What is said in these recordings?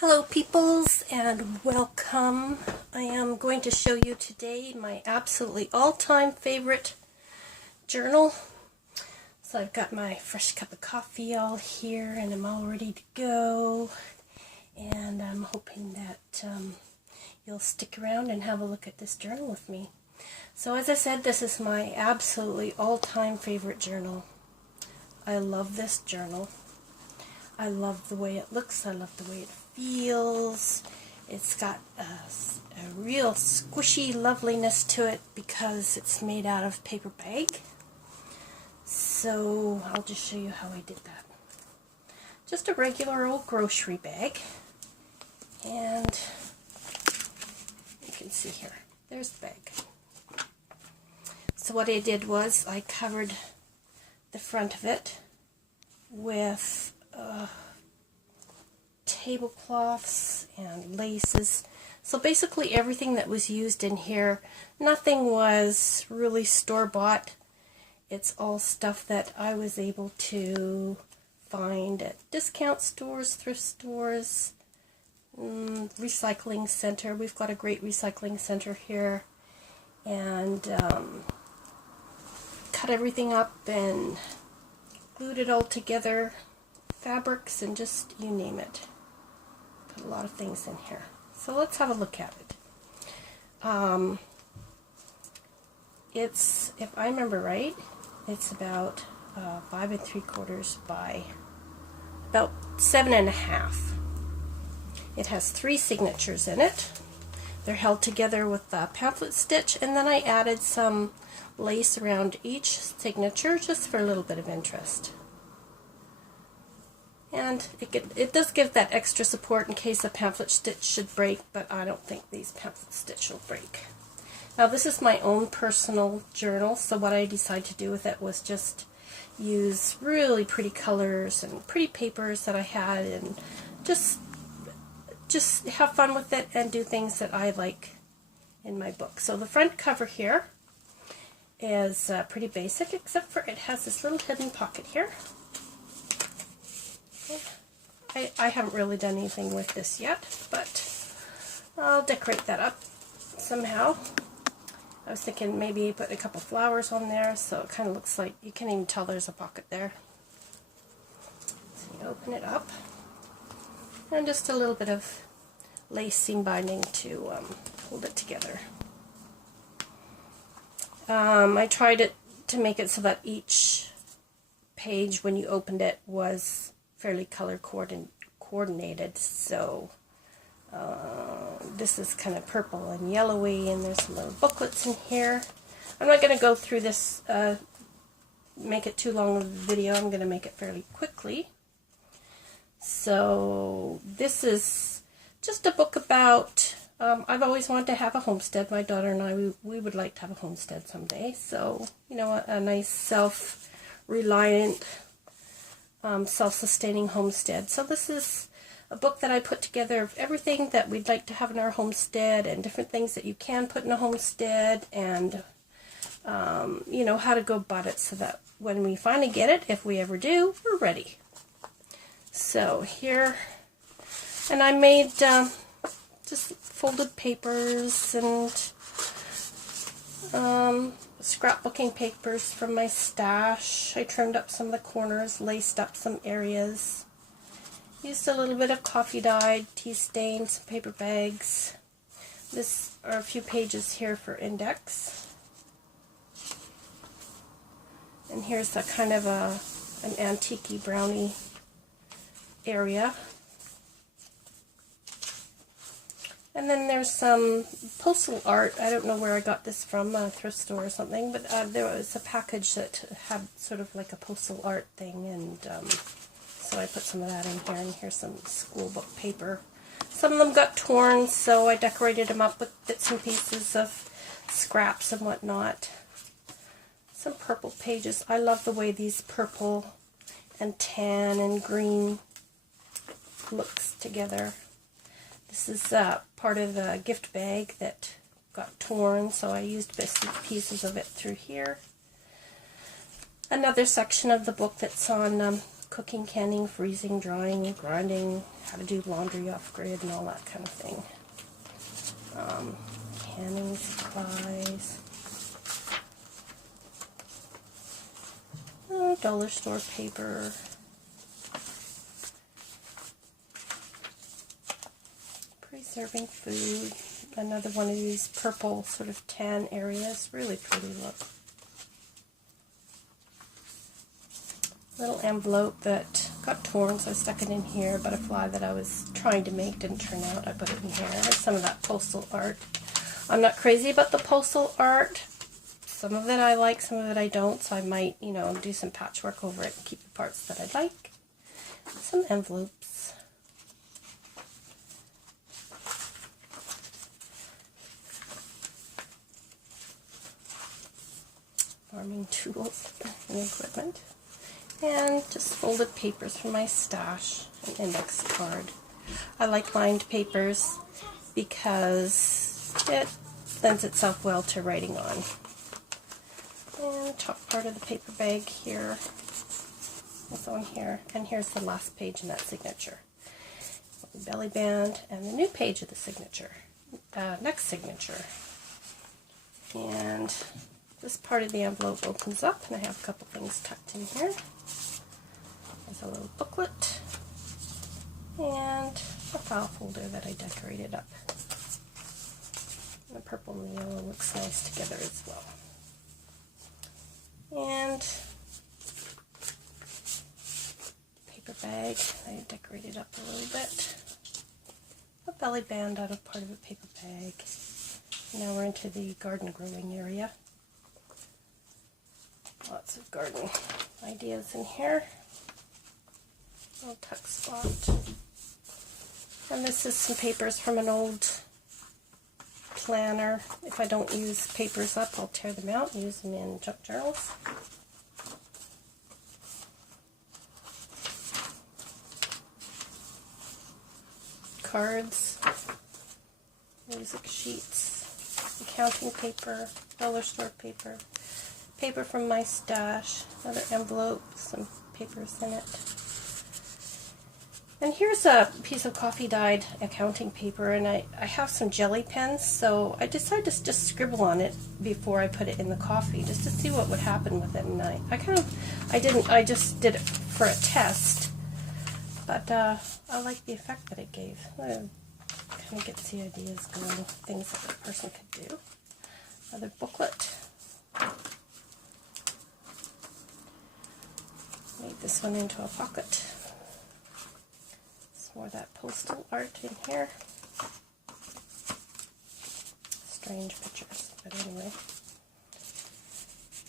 Hello peoples and welcome. I am going to show you today my absolutely all-time favorite journal. So I've got my fresh cup of coffee all here and I'm all ready to go, and I'm hoping that you'll stick around and have a look at this journal with me. So as I said, this is my absolutely all-time favorite journal. I love this journal. I love the way it looks. I love the way it feels. It's got a real squishy loveliness to it because it's made out of paper bag. So I'll just show you how I did that. Just a regular old grocery bag. And you can see here, there's the bag. So what I did was I covered the front of it with tablecloths and laces. So basically everything that was used in here, nothing was really store-bought. It's all stuff that I was able to find at discount stores, thrift stores, recycling center. We've got a great recycling center here, and cut everything up and glued it all together. Fabrics and just you name it. Put a lot of things in here. So let's have a look at it. It's, if I remember right, it's about 5 3/4 by about 7.5. It has 3 signatures in it. They're held together with the pamphlet stitch, and then I added some lace around each signature just for a little bit of interest. And it does give that extra support in case a pamphlet stitch should break, but I don't think these pamphlet stitch will break. Now this is my own personal journal, so what I decided to do with it was just use really pretty colors and pretty papers that I had, and just have fun with it and do things that I like in my book. So the front cover here is pretty basic, except for it has this little hidden pocket here. I haven't really done anything with this yet, but I'll decorate that up somehow. I was thinking maybe put a couple flowers on there so it kind of looks like, you can't even tell there's a pocket there. So you open it up, and just a little bit of lace seam binding to hold it together. I tried it to make it so that each page when you opened it was fairly color coordinated, so this is kind of purple and yellowy, and there's some little booklets in here. I'm not going to go through this, make it too long of a video. I'm going to make it fairly quickly. So this is just a book about, I've always wanted to have a homestead. My daughter and I, we would like to have a homestead someday. So, you know, a nice self-reliant, self-sustaining homestead. So this is a book that I put together of everything that we'd like to have in our homestead, and different things that you can put in a homestead, and you know, how to go about it so that when we finally get it, if we ever do, we're ready. So here, and I made just folded papers and scrapbooking papers from my stash. I trimmed up some of the corners, laced up some areas, used a little bit of coffee dye, tea stains, some paper bags. This are a few pages here for index. And here's a kind of an antique-y brownie area. And then there's some postal art. I don't know where I got this from, a thrift store or something, but there was a package that had sort of like a postal art thing, and so I put some of that in here. And here's some school book paper. Some of them got torn, so I decorated them up with bits and pieces of scraps and whatnot. Some purple pages. I love the way these purple and tan and green looks together. This is part of the gift bag that got torn, so I used bits and pieces of it through here. Another section of the book that's on cooking, canning, freezing, drying, grinding, how to do laundry off grid and all that kind of thing. Canning supplies. Oh, dollar store paper. Preserving food. Another one of these purple sort of tan areas. Really pretty look. Little envelope that got torn, so I stuck it in here. Butterfly that I was trying to make didn't turn out. I put it in here. There's some of that postal art. I'm not crazy about the postal art. Some of it I like, some of it I don't, so I might, you know, do some patchwork over it and keep the parts that I like. Some envelopes. Farming tools and equipment. And just folded papers from my stash, an index card. I like lined papers because it lends itself well to writing on. And top part of the paper bag here, this one here, and here's the last page in that signature. The belly band and the new page of the signature, next signature. And this part of the envelope opens up, and I have a couple things tucked in here. There's a little booklet and a file folder that I decorated up. The purple and the yellow looks nice together as well. And paper bag, I decorated up a little bit. A belly band out of part of a paper bag. Now we're into the garden growing area. Lots of garden ideas in here. Little tuck spot. And this is some papers from an old planner. If I don't use papers up, I'll tear them out and use them in junk journals. Cards, music sheets, accounting paper, dollar store paper, paper from my stash, another envelope, some papers in it. And here's a piece of coffee dyed accounting paper, and I have some jelly pens, so I decided to just scribble on it before I put it in the coffee, just to see what would happen with it. And I just did it for a test, but I like the effect that it gave. It kind of gets the ideas going, things that the person could do. Another booklet. Made this one into a pocket. More of that postal art in here. Strange pictures, but anyway.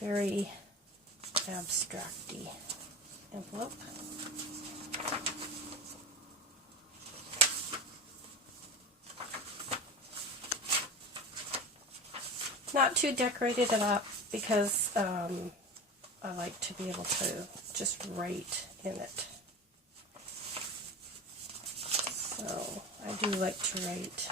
Very abstract-y envelope. Not too decorated it up because I like to be able to just write in it. So I do like to write.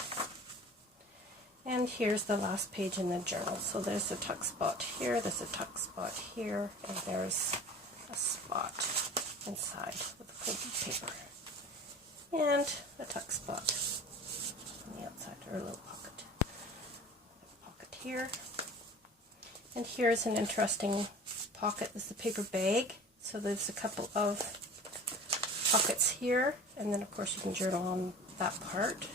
And here's the last page in the journal. So there's a tuck spot here, there's a tuck spot here, and there's a spot inside with the folded paper. And a tuck spot on the outside, or a little pocket. A pocket here. And here's an interesting pocket. This is a paper bag. So there's a couple of pockets here, and then of course you can journal on that part.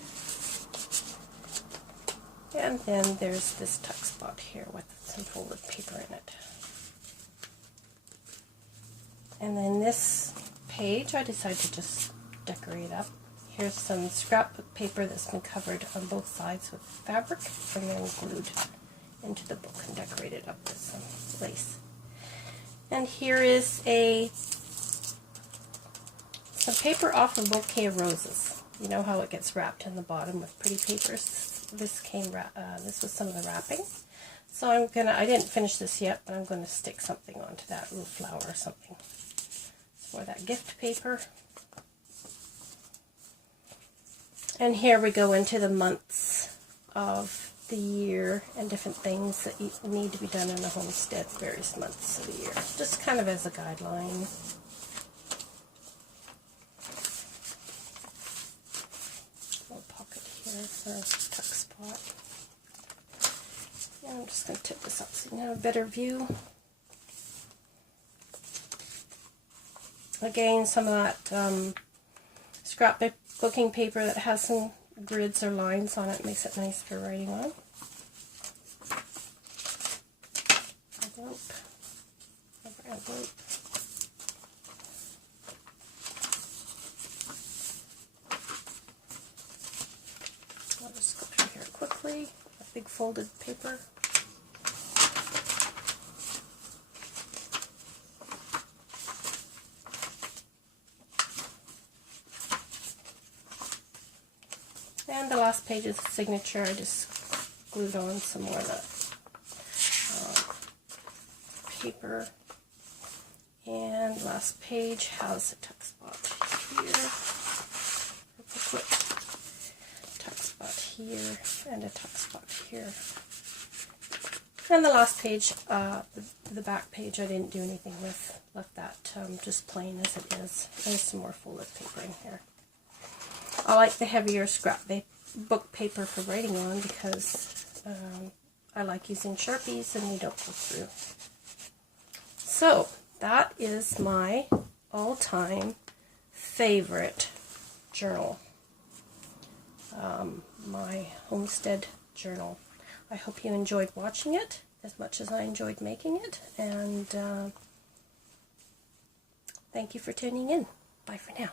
And then there's this tuck spot here with some folded paper in it. And then this page I decided to just decorate up. Here's some scrapbook paper that's been covered on both sides with fabric and then glued into the book and decorated up with some lace. And here is some paper off a bouquet of roses. You know how it gets wrapped in the bottom with pretty papers? This was some of the wrapping. So I didn't finish this yet, but I'm going to stick something onto that, little flower or something. For that gift paper. And here we go into the months of the year and different things that need to be done in the homestead, various months of the year. Just kind of as a guideline. There's our tuck spot. And I'm just going to tip this up so you can have a better view. Again, some of that scrapbooking paper that has some grids or lines on it makes it nice for writing on. Envelope. Rubber envelope. I'll just go through here quickly. A big folded paper. And the last page is the signature. I just glued on some more of that paper. And last page has a tuck spot here. Quick tuck spot here and a tuck spot here. And the last page, the back page, I didn't do anything with. Left that just plain as it is. There's some more folded paper in here. I like the heavier scrapbook paper for writing on because I like using Sharpies and you don't go through. So that is my all-time favorite journal, my Homestead journal. I hope you enjoyed watching it as much as I enjoyed making it, and thank you for tuning in. Bye for now.